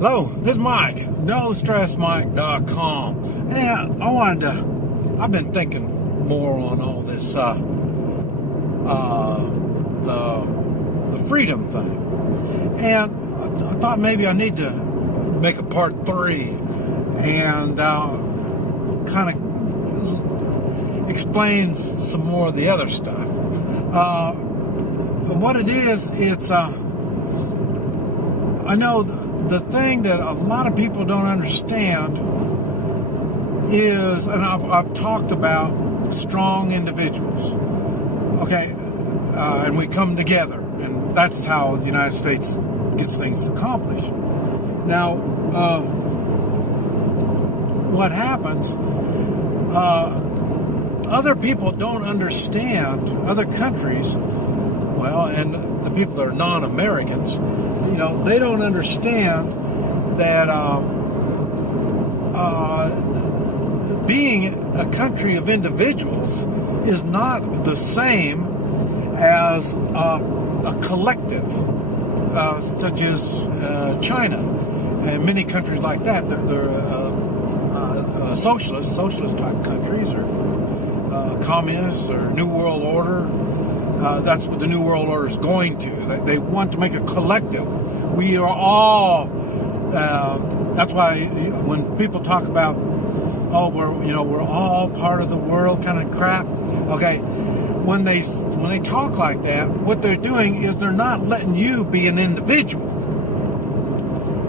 Hello, this is Mike, NoStressMike.com. And I've been thinking more on all this, the freedom thing. And I thought maybe I need to make a part 3 and kind of explain some more of the other stuff. What it is, it's, I know the thing that a lot of people don't understand is, and I've talked about strong individuals, okay, and we come together, and that's how the United States gets things accomplished. Now, what happens, other people don't understand, other countries, well, and the people that are non-Americans, you know, they don't understand that being a country of individuals is not the same as a collective, such as China and many countries like that. They're socialist type countries, or communists, or New World Order. That's what the New World Order is going to. They want to make a collective. We are all. That's why when people talk about, oh, we're all part of the world, kind of crap. Okay, when they talk like that, what they're doing is they're not letting you be an individual,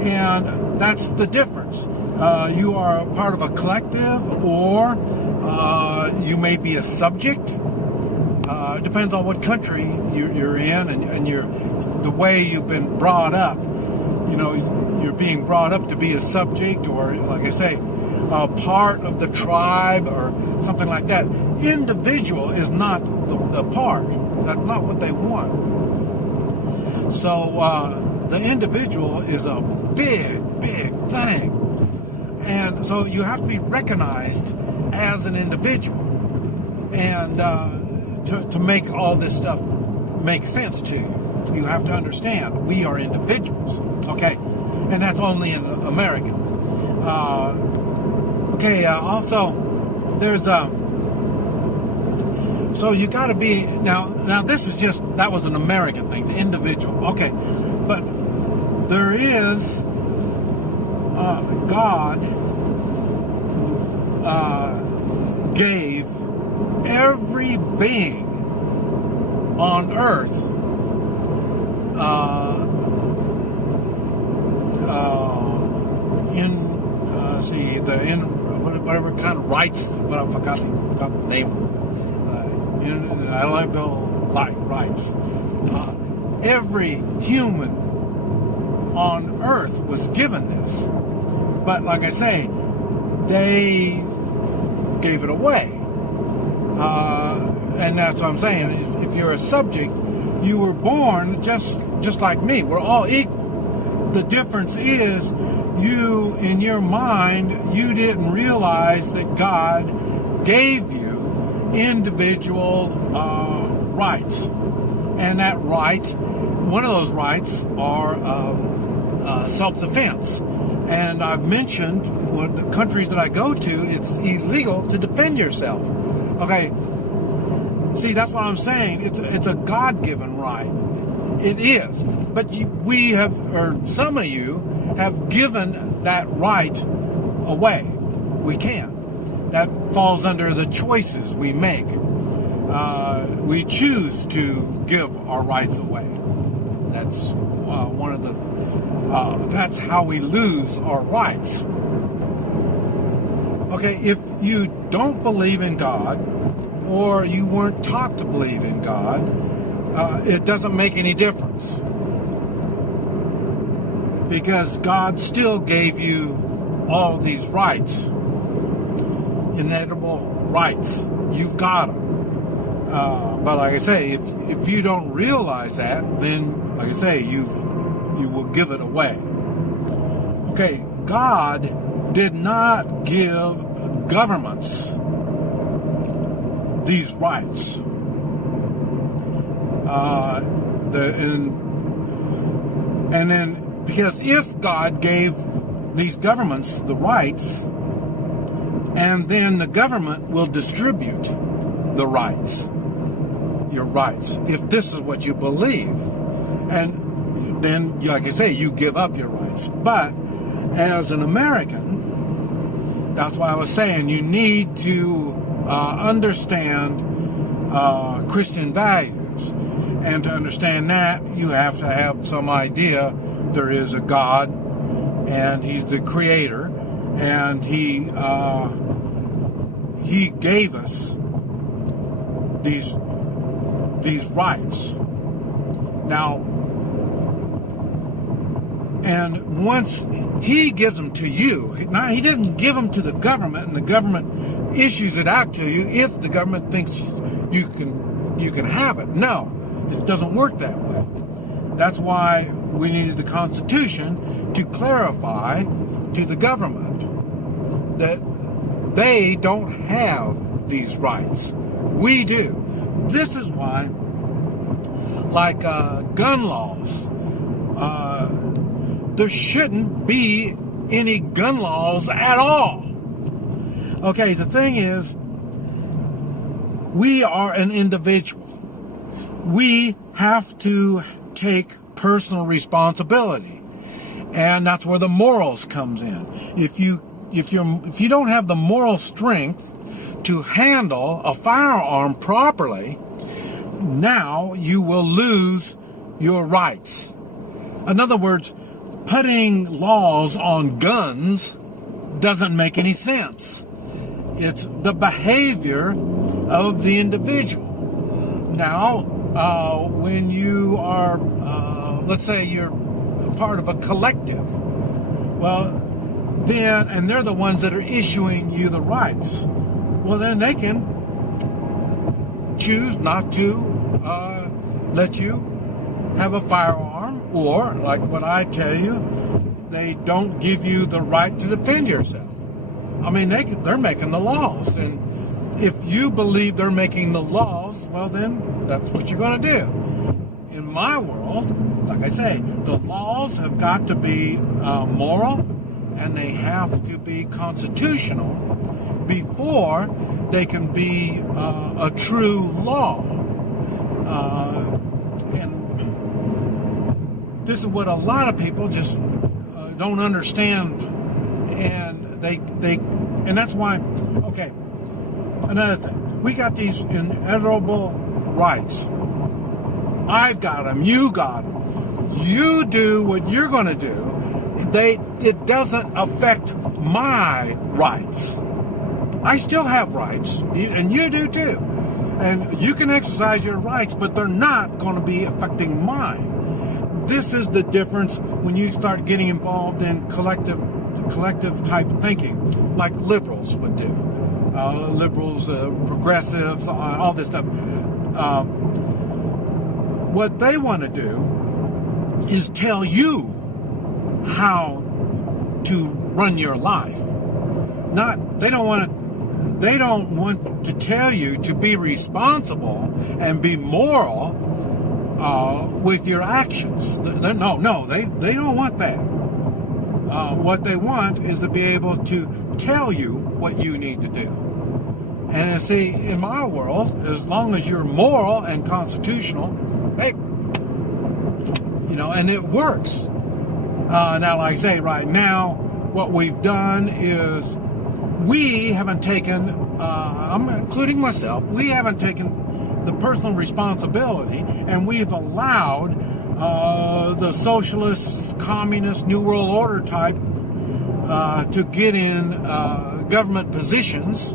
and that's the difference. You are a part of a collective, or you may be a subject. It depends on what country you're in, and the way you've been brought up. You know, you're being brought up to be a subject, or, like I say, a part of the tribe, or something like that. Individual is not the part. That's not what they want. So the individual is a big thing. And so you have to be recognized as an individual. And to make all this stuff make sense to you, you have to understand we are individuals, okay? And that's only in America. Also, there's so you got to be, now this is just, that was an American thing, the individual, okay? But there is, God gave every being on earth whatever kind of rights, what I forgot the name of it, inalienable rights. Every human on earth was given this, but like I say, they gave it away. And that's what I'm saying. If you're a subject, you were born just like me. We're all equal. The difference is, you, in your mind, you didn't realize that God gave you individual rights. And that right, one of those rights are self-defense. And I've mentioned, with the countries that I go to, it's illegal to defend yourself. Okay, see, that's what I'm saying. It's a God-given right. It is. But we have, or some of you, have given that right away. We can. That falls under the choices we make. We choose to give our rights away. That's one of the, that's how we lose our rights. Okay, if you don't believe in God, or you weren't taught to believe in God, it doesn't make any difference. Because God still gave you all these rights, inedible rights. You've got them. But like I say, if you don't realize that, then, like I say, you will give it away. Okay, God did not give governments these rights. And then Because if God gave these governments the rights, and then the government will distribute the rights, your rights, if this is what you believe, and then, like I say, you give up your rights. But as an American, that's why I was saying you need to understand Christian values, and to understand that you have to have some idea there is a God, and He's the Creator, and He gave us these rights. Now, and once He gives them to you, now He doesn't give them to the government, and the government issues it out to you if the government thinks you can have it. No, it doesn't work that way. That's why we needed the Constitution to clarify to the government that they don't have these rights. We do. This is why, like gun laws, there shouldn't be any gun laws at all. Okay, the thing is, we are an individual. We have to take personal responsibility, and that's where the morals comes in. If you don't have the moral strength to handle a firearm properly, now you will lose your rights. In other words, putting laws on guns doesn't make any sense. It's the behavior of the individual. Now, when you are, let's say you're part of a collective, well, then, and they're the ones that are issuing you the rights, well, then they can choose not to let you have a firearm, or, like what I tell you, they don't give you the right to defend yourself. I mean, they're making the laws, and if you believe they're making the laws, well, then that's what you're going to do. In my world, like I say, the laws have got to be moral, and they have to be constitutional before they can be a true law. And this is what a lot of people just don't understand, and and that's why. Okay, another thing, we got these inalienable rights. I've got them. You got them. You do what you're going to do. It doesn't affect my rights. I still have rights, and you do too. And you can exercise your rights, but they're not going to be affecting mine. This is the difference when you start getting involved in collective type thinking, like liberals would do. Liberals, progressives, all this stuff. What they want to do is tell you how to run your life. They don't want to tell you to be responsible and be moral with your actions. They don't want that. What they want is to be able to tell you what you need to do. And see, in my world, as long as you're moral and constitutional, hey, and it works. Now, like I say, right now, what we've done is we haven't taken, I'm including myself, we haven't taken the personal responsibility, and we've allowed the socialist, communist, New World Order type to get in government positions,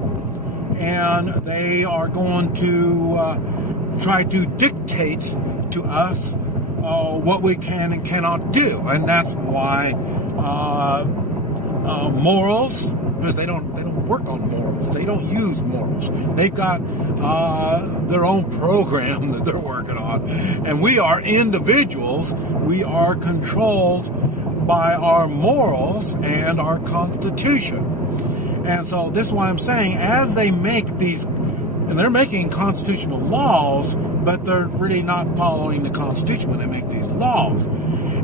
and they are going to try to dictate to us what we can and cannot do. And that's why morals, because they don't work on morals. They don't use morals. They've got their own program that they're working on. And we are individuals. We are controlled by our morals and our Constitution. And so this is why I'm saying, as they make these, and they're making constitutional laws, but they're really not following the Constitution when they make these laws.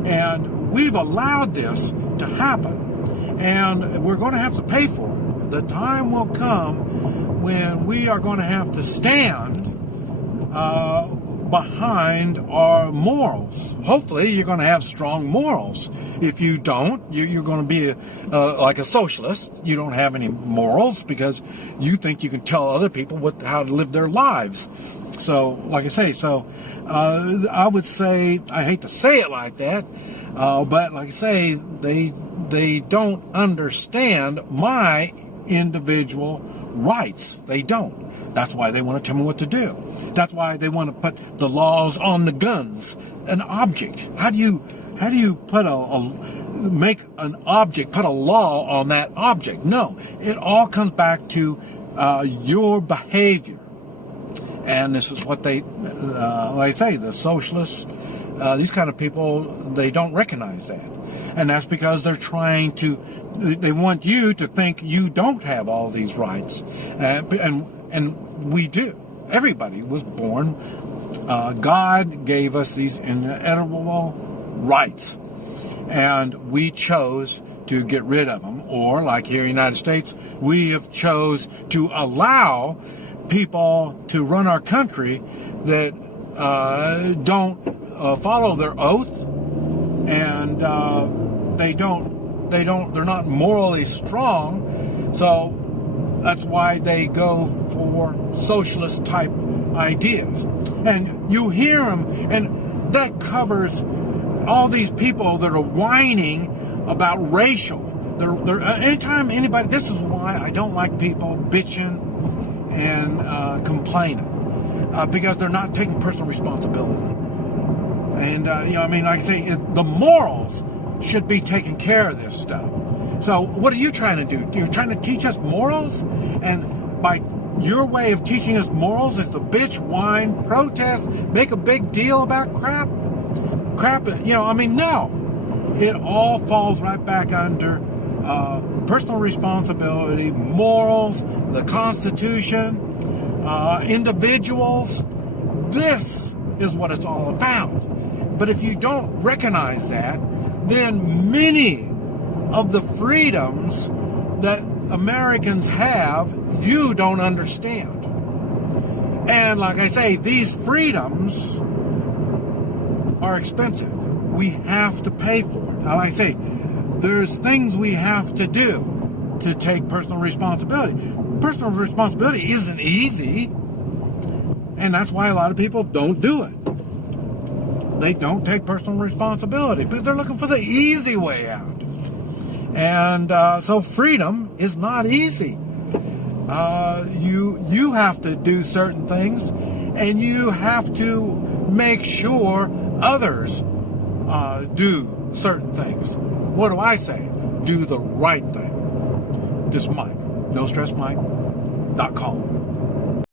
And we've allowed this to happen, and we're going to have to pay for it. The time will come when we are going to have to stand behind our morals. Hopefully, you're going to have strong morals. If you don't, you're going to be like a socialist. You don't have any morals because you think you can tell other people how to live their lives. So, like I say, I would say, I hate to say it like that, but like I say, they don't understand my individual rights. They don't. That's why they want to tell me what to do. That's why they want to put the laws on the guns. An object. How do you put make an object, put a law on that object? No. It all comes back to your behavior. And this is what like I say, the socialists, these kind of people, they don't recognize that. And that's because they're trying to, they want you to think you don't have all these rights. And we do. Everybody was born. God gave us these inalienable rights. And we chose to get rid of them. Or, like here in the United States, we have chose to allow people to run our country that don't follow their oath, and they're not morally strong. So that's why they go for socialist type ideas. And you hear them, and that covers all these people that are whining about racial. Anytime anybody, this is why I don't like people bitching and complaining, because they're not taking personal responsibility. And like I say, the morals should be taking care of this stuff. So what are you trying to do? You're trying to teach us morals, and by your way of teaching us morals is to bitch, whine, protest, make a big deal about crap. No. It all falls right back under personal responsibility, morals, the Constitution, individuals. This is what it's all about. But if you don't recognize that, then many of the freedoms that Americans have, you don't understand. And like I say, these freedoms are expensive. We have to pay for it. Like I say, there's things we have to do to take personal responsibility. Personal responsibility isn't easy, and that's why a lot of people don't do it. They don't take personal responsibility because they're looking for the easy way out. And so freedom is not easy. You have to do certain things, and you have to make sure others do certain things. What do I say? Do the right thing. This is Mike, NoStressMike.com.